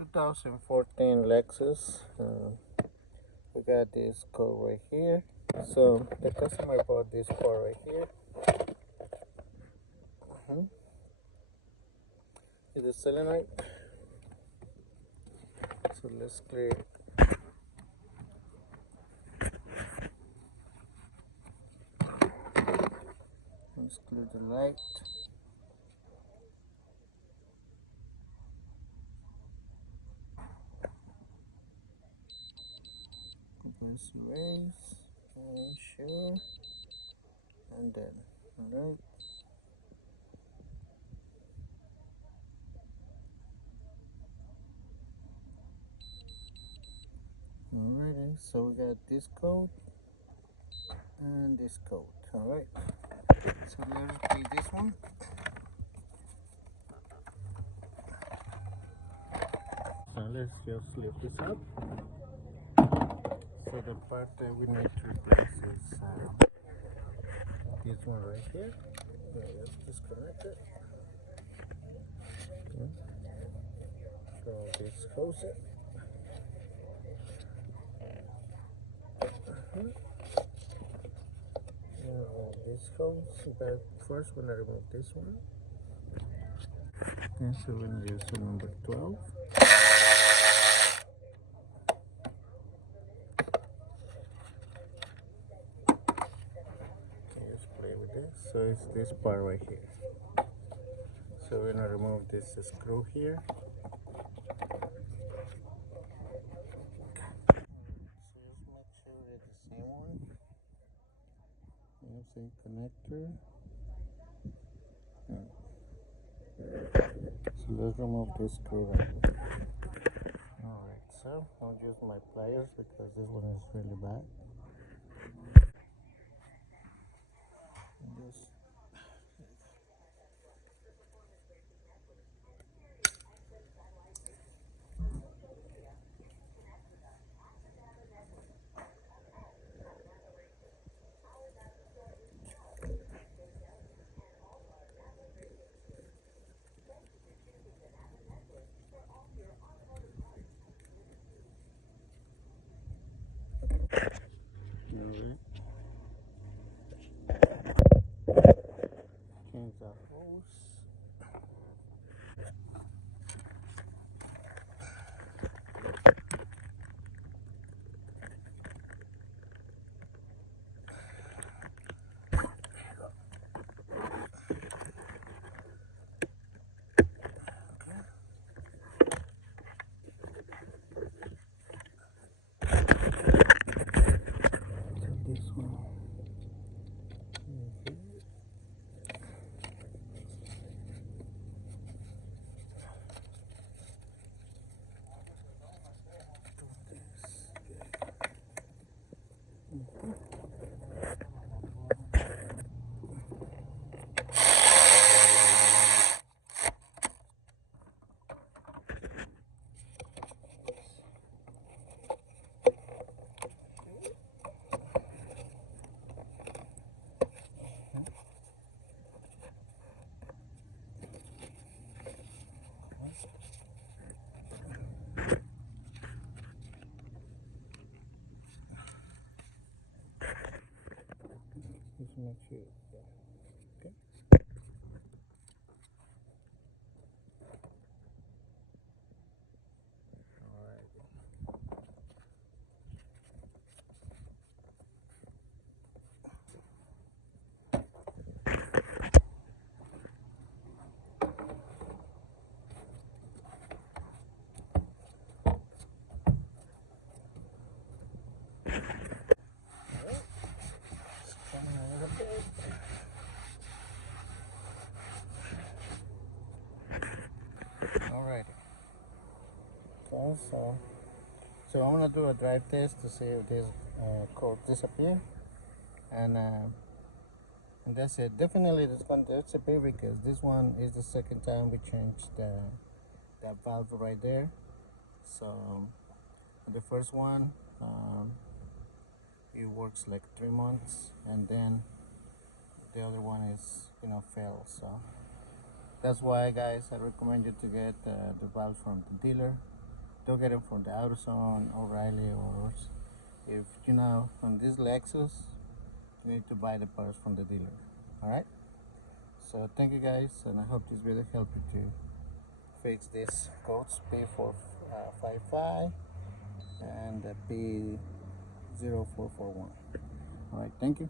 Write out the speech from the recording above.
2014 Lexus. We got this code right here. So the customer bought this part right here. It's a solenoid. So let's clear it. Let's clear the light. Let's erase and sure, and then alright. Alrighty, so we got this code and this code. Alright, so let's repeat this one. So let's just lift this up. So the part that we need to replace is this one right here. Let's disconnect it. So this close it. This goes, but first we're gonna remove this one. And so we're gonna use the number 12. Okay, let's play with this. So it's this part right here. So we're gonna remove this screw here. So just make sure it's the same one. There's a connector. So let's remove this screw right here. Alright, so I'll use my pliers because this one is really bad. Just change the hose. This one. Just make sure. Okay. All right. Alrighty. Okay, so I'm gonna do a drive test to see if this code disappear, and that's it. Definitely it's gonna disappear because this one is the second time we changed that valve right there. So the first one it works like 3 months, and then the other one is failed. So that's why, guys, I recommend you to get the valve from the dealer. go get them from the AutoZone, O'Reilly, or if you know from this Lexus, you need to buy the parts from the dealer. All right. So thank you guys, and I hope this video helped you to fix this codes p0455 and the p0441. All right. Thank you.